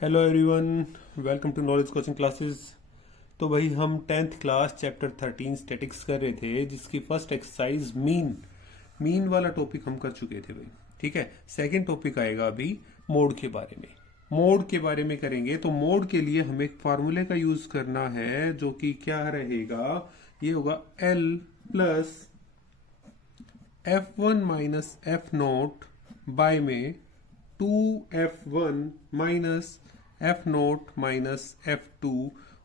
Hello everyone, welcome to knowledge coaching classes. तो भाई हम 10th क्लास चैप्टर 13 स्टैटिक्स कर रहे थे, जिसकी फर्स्ट एक्सरसाइज मीन वाला टॉपिक हम कर चुके थे भाई। ठीक है, सेकंड टॉपिक आएगा अभी मोड के बारे में। मोड के बारे में करेंगे तो मोड के लिए हमें एक फार्मूले का यूज करना है, जो कि क्या रहेगा, ये होगा L plus F1 minus F naught by में 2F1 minus F naught minus F2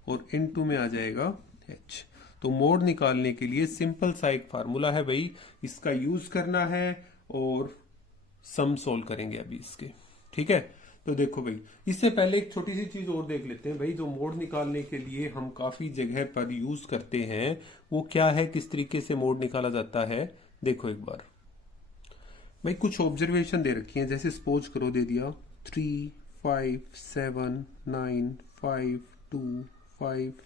और इनटू में आ जाएगा H। तो मोड निकालने के लिए सिंपल सा एक फार्मूला है भाई, इसका यूज करना है और सम सोल्व करेंगे अभी इसके। ठीक है, तो देखो भाई, इससे पहले एक छोटी सी चीज और देख लेते हैं भाई, जो मोड निकालने के लिए हम काफी जगह पर यूज करते हैं वो क्या है, किस तरीके से मोड निकाला जाता है। देखो एक बार भाई, कुछ ऑब्जर्वेशन दे रखी है, जैसे सपोज करो दे दिया 3 5 7 9 5 2 5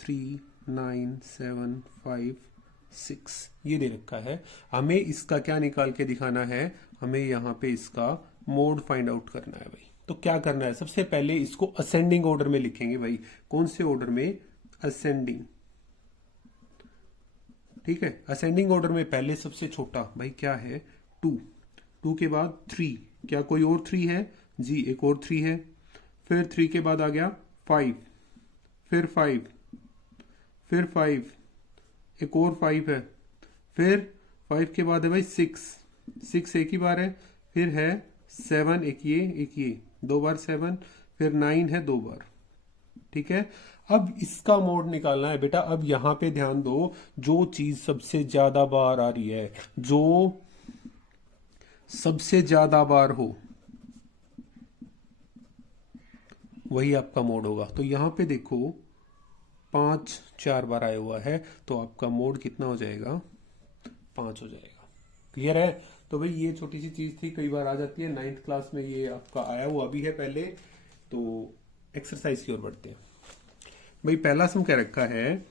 3 9 7 5 6 ये दे रखा है। हमें इसका क्या निकाल के दिखाना है, हमें यहाँ पे इसका मोड फाइंड आउट करना है भाई। तो क्या करना है, सबसे पहले इसको असेंडिंग ऑर्डर में लिखेंगे भाई। कौन से ऑर्डर में, असेंडिंग। ठीक है, असेंडिंग ऑर्डर में पहले सबसे छोटा भाई क्या है, 2 के बाद 3, क्या कोई और 3 है जी, एक और 3 है। फिर 3 के बाद आ गया 5, फिर 5, फिर 5, एक और 5 है। फिर 5 के बाद है भाई 6 एक ही बार है। फिर है 7, एक ये 2 बार 7। फिर 9 है 2 बार। ठीक है, अब इसका मोड निकालना है बेटा। अब यहां पे ध्यान दो, जो चीज सबसे ज्यादा बार आ रही है, जो सबसे ज्यादा बार हो वही आपका मोड होगा। तो यहां पे देखो 5 4 बार आया हुआ है, तो आपका मोड कितना हो जाएगा, 5 हो जाएगा। क्लियर है। तो भाई ये छोटी सी चीज थी, कई बार आ जाती है, 9th क्लास में ये आपका आया हुआ भी है पहले। तो एक्सरसाइज की ओर बढ़ते हैं भाई। पहला सम क्या रखा है,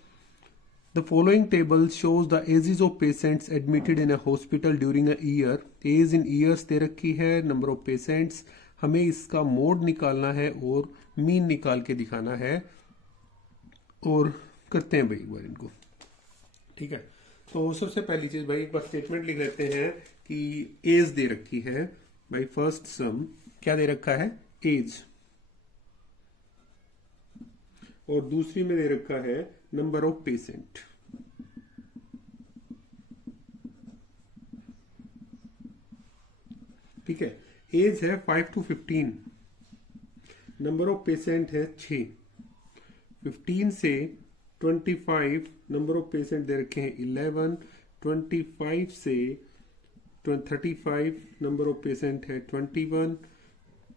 The following table shows the ages of patients admitted in a hospital during a year. Age in years दे रखी है, number of patients। हमें इसका मोड निकालना है और मीन निकाल के दिखाना है, और करते हैं भाई एक बार इनको। ठीक है, तो सबसे पहली चीज भाई, एक बार स्टेटमेंट लिख लेते हैं कि एज दे रखी है भाई। फर्स्ट सम क्या दे रखा है, एज, और दूसरी में दे रखा है नंबर ऑफ पेशेंट। ठीक है, एज है 5 to 15, नंबर ऑफ पेशेंट है 6। 15 से 25, नंबर ऑफ पेशेंट दे रखे हैं 11। 25 से 35, नंबर ऑफ पेशेंट है 21।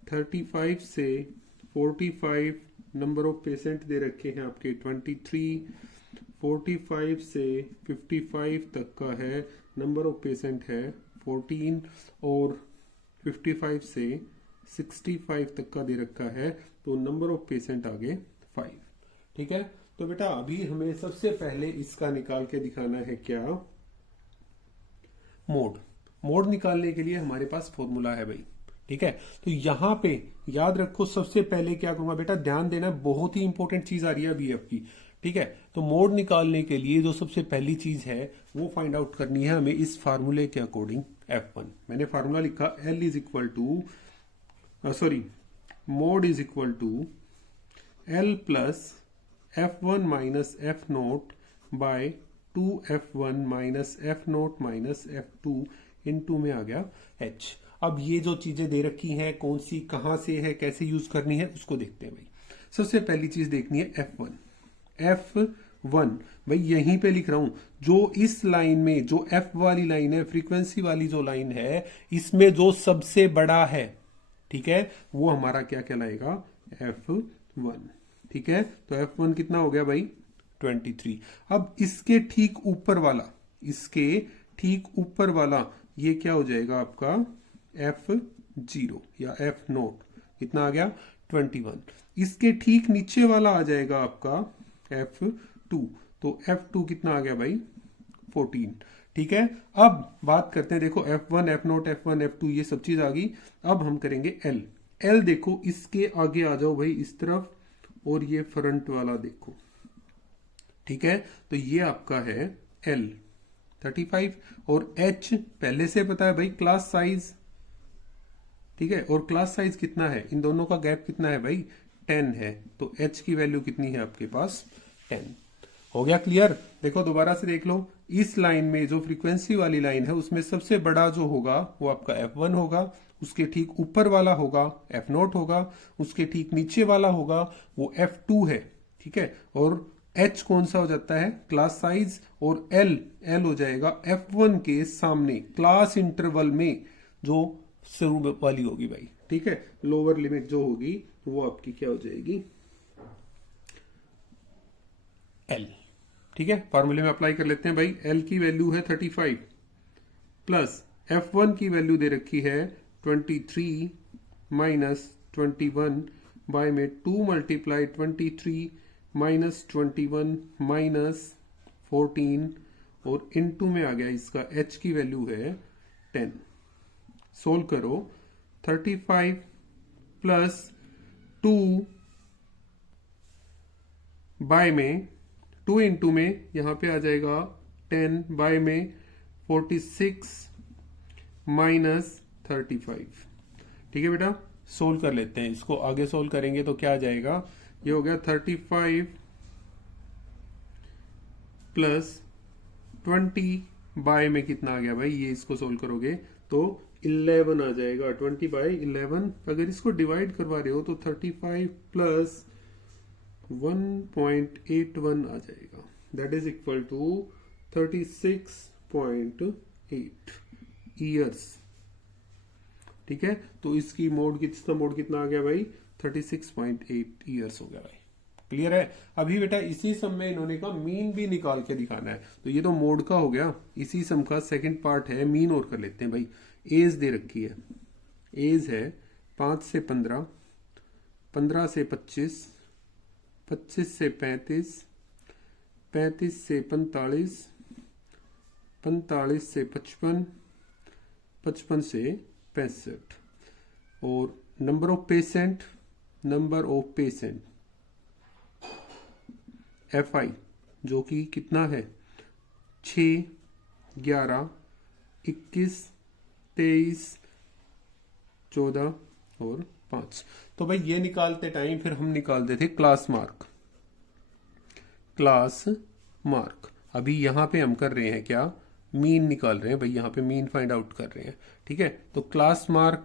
35 से 45, नंबर ऑफ पेशेंट दे रखे हैं आपके 23। 45 से 55 तक का है, नंबर ऑफ पेशेंट है 14। और 55 से 65 तक का दे रखा है, तो नंबर ऑफ पेशेंट आगे 5। ठीक है, तो बेटा अभी हमें सबसे पहले इसका निकाल के दिखाना है क्या, मोड निकालने के लिए हमारे पास फॉर्मूला है भाई। ठीक है, तो यहां पे याद रखो, सबसे पहले क्या करूंगा बेटा, ध्यान देना, बहुत ही इंपॉर्टेंट चीज आ रही है अभी आपकी। ठीक है, तो मोड निकालने के लिए जो सबसे पहली चीज है वो फाइंड आउट करनी है हमें इस फार्मूले के अकॉर्डिंग। F1 मैंने फार्मूला लिखा, L is equal to mode is equal to L plus F1 minus F naught by 2F1 minus F naught minus F2 into में आ गया H। अब ये जो चीजें दे रखी हैं, कौन सी कहां से है, कैसे यूज करनी है, उसको देखते हैं भाई। सबसे पहली चीज देखनी है F1 भाई, यहीं पे लिख रहा हूं, जो इस लाइन में जो F वाली लाइन है, फ्रीक्वेंसी वाली जो लाइन है, इसमें जो सबसे बड़ा है, ठीक है, वो हमारा क्या कहलाएगा, F1। ठीक है, तो F1 कितना हो गया भाई, 23। अब इसके ठीक ऊपर वाला ये क्या हो जाएगा आपका, F0 या F0, कितना आ गया, 21। इसके ठीक नीचे वाला आ जाएगा आपका F2, तो F2 कितना आ गया भाई, 14। ठीक है, अब बात करते हैं, देखो F1 F0 F1 F2 ये सब चीज आ गई। अब हम करेंगे L। एल देखो, इसके आगे आ जाओ भाई इस तरफ, और ये फ्रंट वाला देखो, ठीक है। तो ये आपका है एल 35, और एच पहले से पता है भाई, क्लास साइज, ठीक है। और क्लास साइज कितना है, इन दोनों का गैप कितना है भाई, 10 है। तो एच की वैल्यू कितनी है आपके पास, 10। हो गया क्लियर। देखो दोबारा से देख लो, इस लाइन में जो फ्रीक्वेंसी वाली लाइन है उसमें सबसे बड़ा जो होगा वो आपका F1 होगा, उसके ठीक ऊपर वाला होगा F0 होगा, उसके ठीक नीचे वाला होगा वो F2 है, ठीक है। और H कौन सा हो जाता है, क्लास साइज, और L हो जाएगा F1 के सामने क्लास इंटरवल में जो शुरू वाली होगी भाई, ठीक है। लोअर लिमिट जो होगी वो आपकी क्या हो जाएगी, L, ठीक है। फॉर्मूले में अप्लाई कर लेते हैं भाई। L की वैल्यू है 35 प्लस F1 की वैल्यू दे रखी है 23 माइनस 21 बाय में 2 मल्टीप्लाई 23 माइनस 21 माइनस 14, और इनटू में आ गया इसका H की वैल्यू है 10। सोल्व करो, 35 प्लस 2 बाय में 2 इंटू में यहां पे आ जाएगा 10 बाय में 46 माइनस 35, ठीक है बेटा। सोल्व कर लेते हैं इसको, आगे सोल्व करेंगे तो क्या आ जाएगा, ये हो गया 35 प्लस 20 बाय में कितना आ गया भाई, ये इसको सोल्व करोगे तो 11 आ जाएगा। 20 बाय 11, अगर इसको डिवाइड करवा रहे हो तो 35 प्लस 1.81 आ जाएगा, that is equal to 36.8 years, ठीक है। तो इसकी मोड कितना आ गया भाई, 36.8 ईयर्स हो गया भाई। क्लियर है। अभी बेटा इसी सम में इन्होंने कहा मीन भी निकाल के दिखाना है, तो ये तो मोड का हो गया। इसी सम का सेकंड पार्ट है मीन, और कर लेते हैं भाई। एज दे रखी है, एज है 5 से 15, 15 से 25, 25 से 35, 35 से 45, 45 से 55, 55 से 65, और नंबर ऑफ पेशेंट FI जो कि कितना है, 6, 11, 21, 23, 14 और 5। तो भाई ये निकालते टाइम फिर हम निकालते थे क्लास मार्क। अभी यहाँ पे हम कर रहे हैं क्या, मीन निकाल रहे हैं भाई, यहाँ पे मीन फाइंड आउट कर रहे हैं, ठीक है। तो क्लास मार्क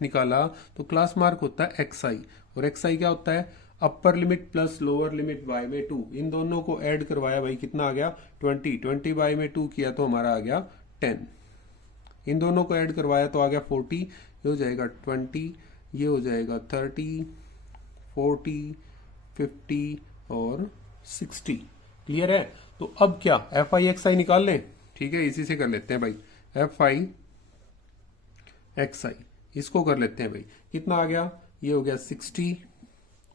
निकाला, तो क्लास मार्क होता है XI, और XI क्या होता है, upper limit plus lower limit by में 2, इन दोनों को ऐड करवाया भाई, कितना आ गया 20 बाय में 2 किया तो हमारा आ गया 10, इन दोनों को ऐड करवाया तो आ गया 40, ये हो जाएगा 20, ये हो जाएगा 30, 40, 50 और 60। क्लियर है। तो अब क्या FI XI निकाल लें, ठीक है, इसी से कर लेते हैं भाई। FI XI इसको कर लेते हैं भाई, कितना आ गया, ये हो गया 60,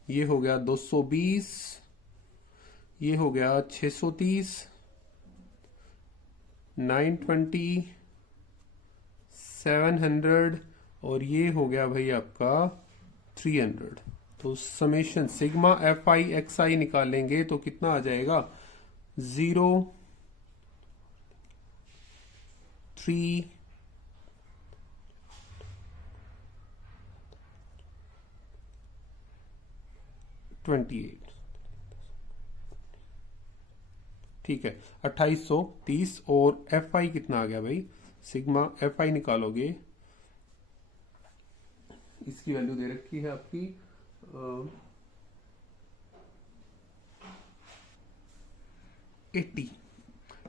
ये हो गया 220, ये हो गया 630, 920, 700, और ये हो गया भाई आपका 300। तो समेशन सिग्मा FI XI निकालेंगे तो कितना आ जाएगा, 0, 3, 28, ठीक है, 2830। और FI कितना आ गया भाई, सिग्मा FI निकालोगे, इसकी वैल्यू दे रखी है आपकी 80,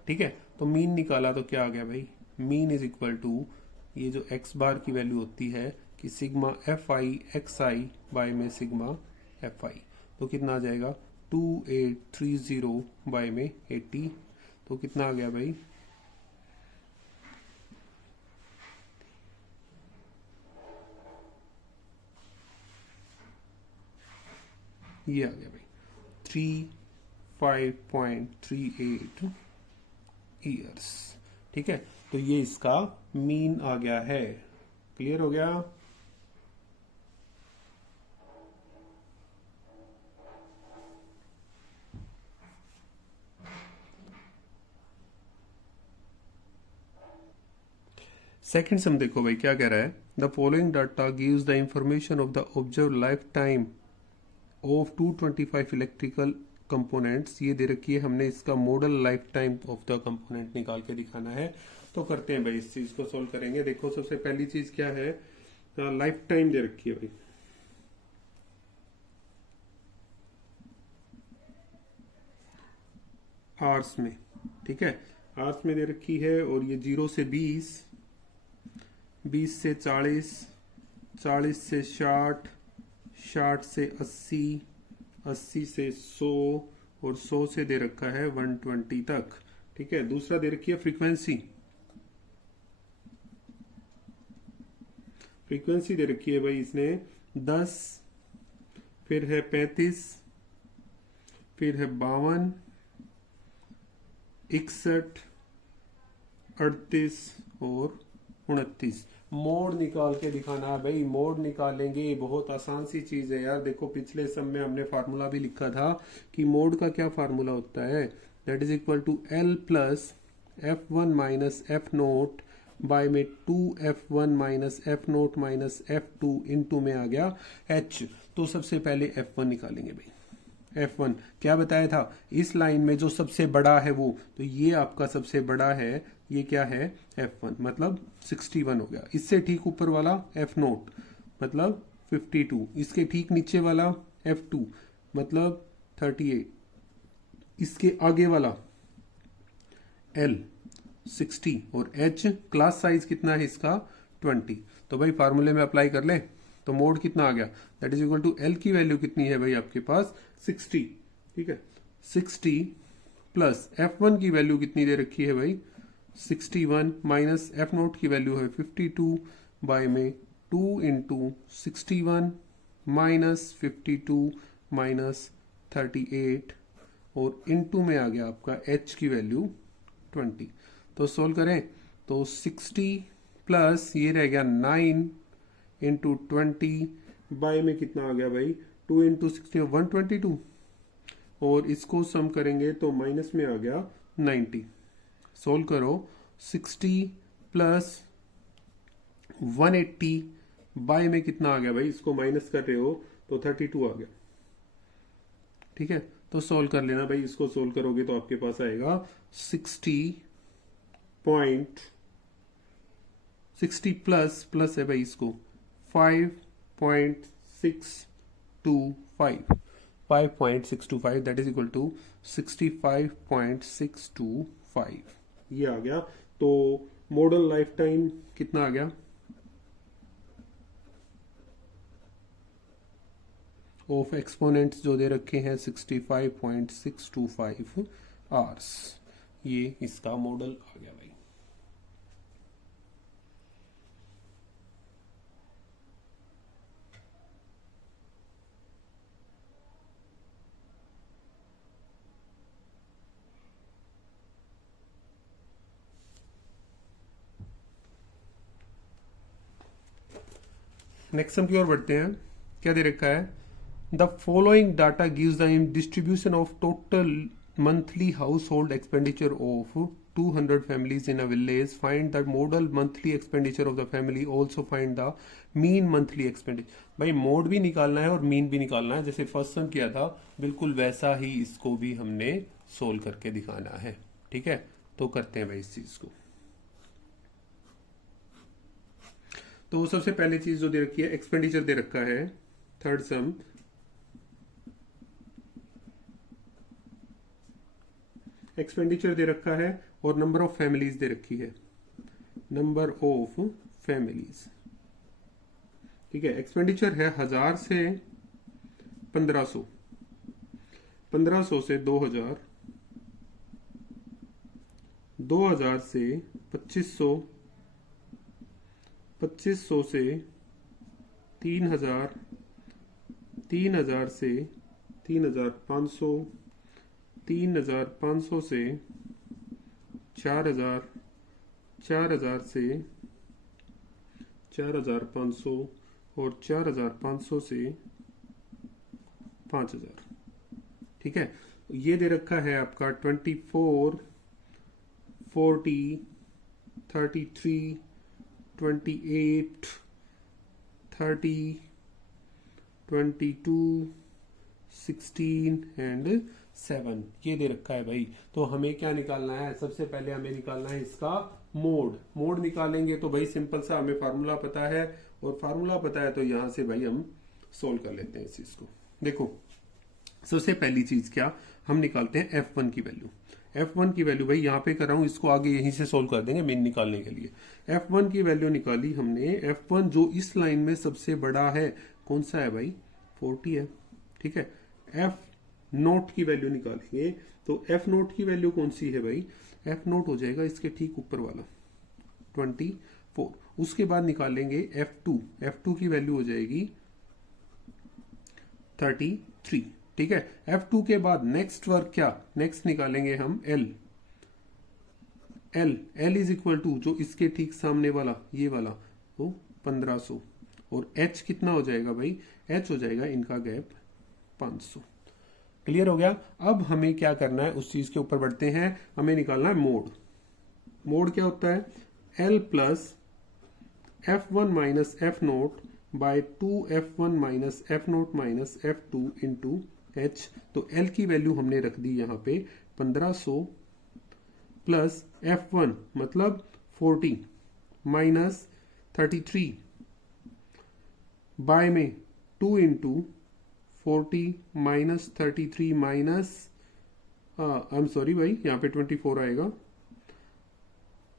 ठीक है। तो मीन निकाला तो क्या आ गया भाई, मीन इज इक्वल टू, ये जो x बार की वैल्यू होती है कि सिग्मा FI XI बाय में सिग्मा FI, तो कितना आ जाएगा 2830 बाय में 80, तो कितना आ गया भाई, ये आ गया भाई 35.38 ईयर्स, ठीक है। तो ये इसका मीन आ गया है। क्लियर हो गया। सेकंड सम देखो भाई क्या कह रहा है, the following data gives the information of the observe life time of 225 electrical components. ये दे रखी है, हमने इसका model life time of the component निकाल के दिखाना है। तो करते हैं भाई, इस चीज को सोल्व करेंगे। देखो सबसे पहली चीज क्या है, लाइफ टाइम दे रखी है भाई, आवर्स में, ठीक है, आवर्स में दे रखी है। और ये 0 से 20, 20 से 40, 40 से 60, 60 से 80, 80 से 100 और 100 से दे रखा है 120 तक, ठीक है। दूसरा दे रखी है फ्रीक्वेंसी, फ्रीक्वेंसी दे रखी है भाई इसने 10, फिर है 35, फिर है 52, 61, 38 और 29। मोड निकाल के दिखाना है भाई, मोड निकालेंगे, बहुत आसान सी चीज है यार। देखो पिछले सम में हमने फार्मूला भी लिखा था कि मोड का क्या फार्मूला होता है, that is equal to L plus F1 minus F naught by में 2F1 minus F naught minus F2 into में आ गया H। तो सबसे पहले F1 निकालेंगे भाई। F1 क्या बताया था, इस लाइन में जो सबसे बड़ा है वो, तो ये आपका सबसे बड़ा है, ये क्या है F1 मतलब 61 हो गया। इससे ठीक ऊपर वाला F नोट मतलब 52, इसके ठीक नीचे वाला F2 मतलब 38, इसके आगे वाला L 60 और H क्लास साइज कितना है इसका 20। तो भाई फार्मूले में अप्लाई कर ले, तो मोड कितना आ गया, that is equal to L की वैल्यू कितनी है भाई आपके पास 60, ठीक है। 60 प्लस F1 की वैल्यू कितनी दे रखी है भाई 61 माइनस एफ नोट की वैल्यू है 52 बाय में 2 इंटू 61 माइनस 52 माइनस 38 और इंटू में आ गया आपका H की वैल्यू 20। तो सोल्व करें तो 60 प्लस ये रह गया 9 इंटू 20 बाय में कितना आ गया भाई 2 इंटू 60 122 और इसको सम करेंगे तो माइनस में आ गया 90। सोल्व करो 60 प्लस 180 बाय में कितना आ गया भाई, इसको माइनस कर रहे हो तो 32 आ गया, ठीक है। तो सोल्व कर लेना भाई, इसको सोल्व करोगे तो आपके पास आएगा 60 प्लस प्लस है भाई इसको 5.625 दैट इज इक्वल टू 65.625 ये आ गया। तो मॉडल लाइफ टाइम कितना आ गया ऑफ एक्सपोनेंट्स जो दे रखे हैं 65.625 आवर्स, ये इसका मॉडल आ गया भाई। नेक्स्ट सम की ओर बढ़ते हैं। क्या दे रखा है, the following data gives the distribution of total monthly household expenditure of 200 families in a village. Find the modal monthly expenditure of the family. Also find the mean monthly expenditure. भाई mode भी निकालना है और mean भी निकालना है, जैसे first सम किया था बिल्कुल वैसा ही इसको भी हमने सोल्व करके दिखाना है, ठीक है। तो करते हैं भाई इस चीज को। तो सबसे पहले चीज जो दे रखी है एक्सपेंडिचर दे रखा है, थर्ड सम एक्सपेंडिचर दे रखा है और नंबर ऑफ फैमिलीज दे रखी है, नंबर ऑफ फैमिलीज, ठीक है। एक्सपेंडिचर है 1000 से 1500, 1500 से 2000, 2000 से 2500, 2500 से 3000, 3000 से 3500, 3500 से 4000, 4000 से 4500 और 4500 से 5000, ठीक है। ये दे रखा है आपका 24, 40, 33, 28, 30, 22, 16 एंड 7 ये दे रखा है भाई। तो हमें क्या निकालना है, सबसे पहले हमें निकालना है इसका मोड निकालेंगे। तो भाई सिंपल सा हमें फार्मूला पता है, और फार्मूला पता है तो यहां से भाई हम सोल्व कर लेते हैं इस चीज को। देखो सबसे पहली चीज क्या, हम निकालते हैं F1 की वैल्यू। F1 की वैल्यू भाई यहाँ पे कर रहा हूं, इसको आगे यहीं से सोल्व कर देंगे मीन निकालने के लिए। F1 की वैल्यू निकाली हमने। F1 जो इस लाइन में सबसे बड़ा है कौन सा है भाई, 40 है, ठीक है। F नोट की वैल्यू निकालेंगे, तो F नोट की वैल्यू कौन सी है भाई, F नोट हो जाएगा इसके ठीक ऊपर वाला 24। उसके बाद निकालेंगे F2 की वैल्यू हो जाएगी 33, ठीक है। F2 के बाद नेक्स्ट वर्क क्या, नेक्स्ट निकालेंगे हम L इज इक्वल टू जो इसके ठीक सामने वाला ये वाला तो 1500, और H कितना हो जाएगा भाई, H हो जाएगा इनका गैप 500। क्लियर हो गया। अब हमें क्या करना है उस चीज के ऊपर बढ़ते हैं, हमें निकालना है मोड क्या होता है, L plus F1 minus F naught by 2F1 minus F naught minus F2 into H। तो L की वैल्यू हमने रख दी यहाँ पे 1500 प्लस F1 मतलब 40 माइनस 33 बाय में 2 into 40 minus 33 minus I am sorry भाई यहाँ पे 24 आएगा,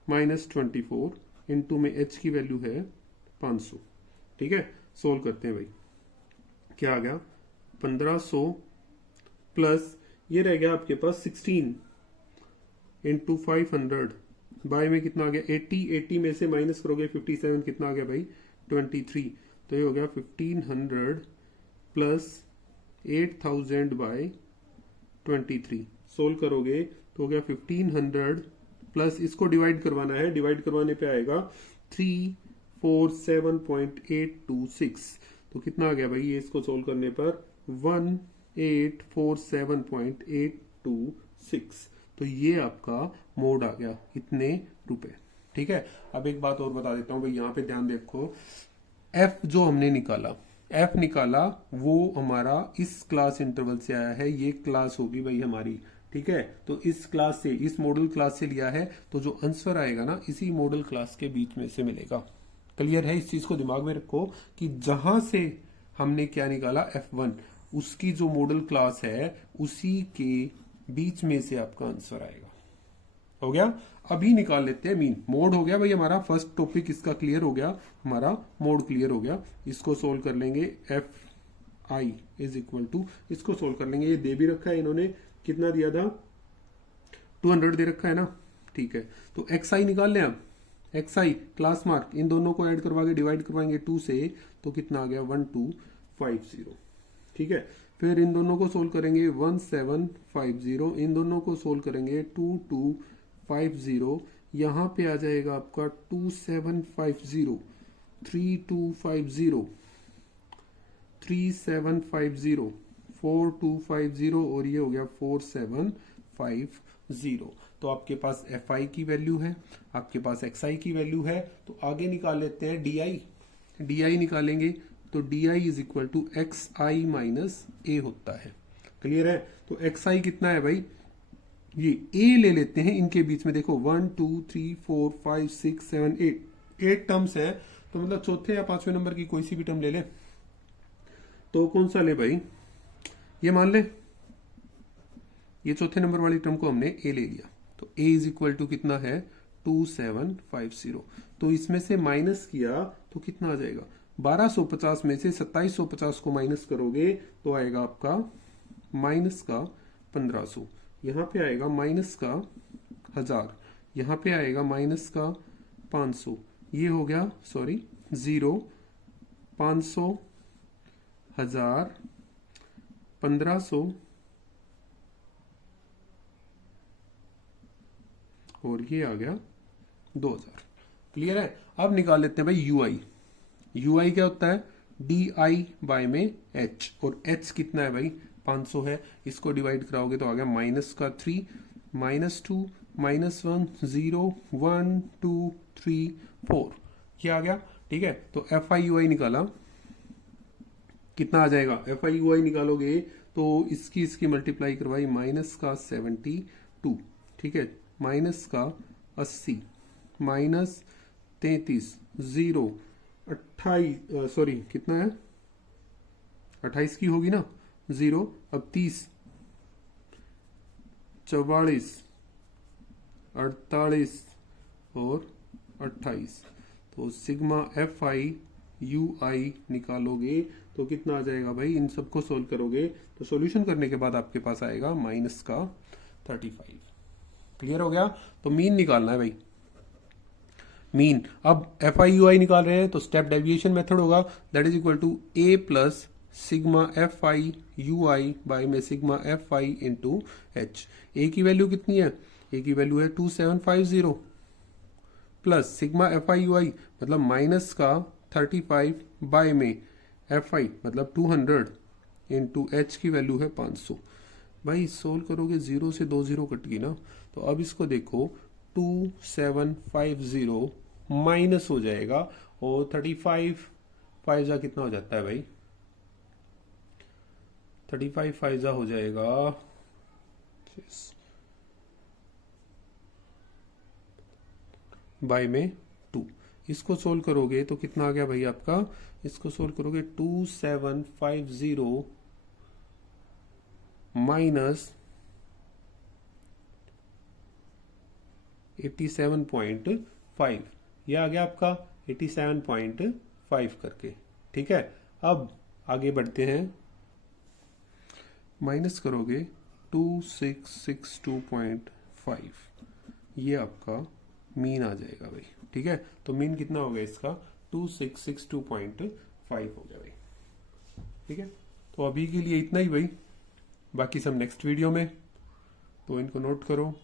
माइनस 24 इंटू में H की वैल्यू है 500, ठीक है। सोल्व करते हैं भाई, क्या आ गया 1500 प्लस ये रह गया आपके पास 16 इंटू 500 बाय में कितना आ गया 80 में से माइनस करोगे 57, कितना आ गया भाई 23। तो ये हो गया 1500 प्लस 8000 बाय 23। सोल्व करोगे तो हो गया 1500 प्लस इसको डिवाइड करवाना है, डिवाइड करवाने पे आएगा 347.826। तो कितना आ गया भाई ये इसको सोल्व करने पर 1847.826। तो ये आपका मोड आ गया इतने रुपए, ठीक है। अब एक बात और बता देता हूं भाई, यहाँ पे ध्यान देखो, एफ जो हमने निकाला, एफ निकाला वो हमारा इस क्लास इंटरवल से आया है, ये क्लास होगी भाई हमारी, ठीक है। तो इस क्लास से, इस मॉडल क्लास से लिया है, तो जो आंसर आएगा ना इसी मॉडल क्लास के बीच में से मिलेगा। क्लियर है, इस चीज को दिमाग में रखो कि जहां से हमने क्या निकाला F1, उसकी जो मॉडल क्लास है उसी के बीच में से आपका आंसर आएगा। हो गया। अभी निकाल लेते हैं मीन। मोड हो गया भाई हमारा, फर्स्ट टॉपिक इसका क्लियर हो गया, हमारा मोड क्लियर हो गया। इसको सोल्व कर लेंगे, F I is equal to, इसको सोल्व कर लेंगे। ये दे भी रखा है इन्होंने, कितना दिया था 200 दे रखा है ना, ठीक है। तो एक्स आई निकाल लें अब, एक्स आई क्लास मार्क, इन दोनों को ऐड करवा के डिवाइड करवाएंगे 2 से, तो कितना आ गया 1250, ठीक है। फिर इन दोनों को सोल्व करेंगे 1750, इन दोनों को सोल्व करेंगे 2250, यहां पे आ जाएगा आपका 2750, 3250, 3750, 4250 और ये हो गया 4750। तो आपके पास एफ आई की वैल्यू है, आपके पास एक्स आई की वैल्यू है। तो आगे निकाल लेते हैं डी आई, डी आई निकालेंगे तो D I is equal to X I minus A होता है। क्लियर है। तो एक्स आई कितना है भाई, ये ए ले लेते हैं इनके बीच में, देखो 1 2 3 4 5 6 7 8 टर्म्स है, तो मतलब चौथे या पांचवें नंबर की कोई सी भी टर्म ले ले। तो कौन सा ले भाई, ये मान ले, ये चौथे नंबर वाली टर्म को हमने ए ले लिया, तो ए इज इक्वल टू कितना है 2750। तो इसमें से माइनस किया तो कितना आ जाएगा, 1250 में से 2750 को माइनस करोगे तो आएगा आपका माइनस का 1500, यहां पे आएगा माइनस का 1000, यहां पे आएगा माइनस का 500, ये हो गया सॉरी 0, 500, 1000, 1500 और ये आ गया 2000। क्लियर है। अब निकाल लेते हैं भाई यू आई। यू आई क्या होता है, डी आई बाय में एच, और एच कितना है भाई 500 है, इसको डिवाइड कराओगे तो आ गया माइनस का 3, -2, -1, 0, 1 2 3 4, ये आ गया। ठीक है, तो एफ आई यू आई निकाला, कितना आ जाएगा, एफ आई यू आई निकालोगे तो इसकी मल्टीप्लाई करवाई, माइनस का 72, ठीक है, माइनस का 80, माइनस 33, 0, 28, सॉरी कितना है, 28 की होगी ना, 0, अब 30, 44, 48 और 28, तो सिग्मा एफ आई यू आई निकालोगे तो कितना आ जाएगा भाई, इन सबको सोल्व करोगे तो सॉल्यूशन करने के बाद आपके पास आएगा माइनस का 35। क्लियर हो गया। तो मीन निकालना है भाई, मीन। अब एफ आई यू आई निकाल रहे हैं तो स्टेप डेविएशन मेथड होगा, that is equal to A plus sigma F I U I by में sigma F I into H. A की वैल्यू कितनी है, ए की वैल्यू है 2750 plus sigma F I U I मतलब माइनस का 35 bye में एफ आई मतलब 200 इंटू एच की वैल्यू है 500। भाई सोल्व करोगे 0 से 2 0 कट गई ना, तो अब इसको देखो 2750 माइनस हो जाएगा और 35 फाइजा कितना हो जाता है भाई, 35 फाइजा हो जाएगा बाय में 2। इसको सोल्व करोगे तो कितना आ गया भाई आपका, इसको सोल्व करोगे 2750 माइनस 87.5, ये आ गया आपका 87.5 करके। ठीक है, अब आगे बढ़ते हैं, माइनस करोगे 2662.5, ये आपका मीन आ जाएगा भाई। ठीक है, तो मीन कितना हो गया इसका, 2662.5 हो गया भाई। ठीक है, तो अभी के लिए इतना ही भाई, बाकी सब नेक्स्ट वीडियो में, तो इनको नोट करो।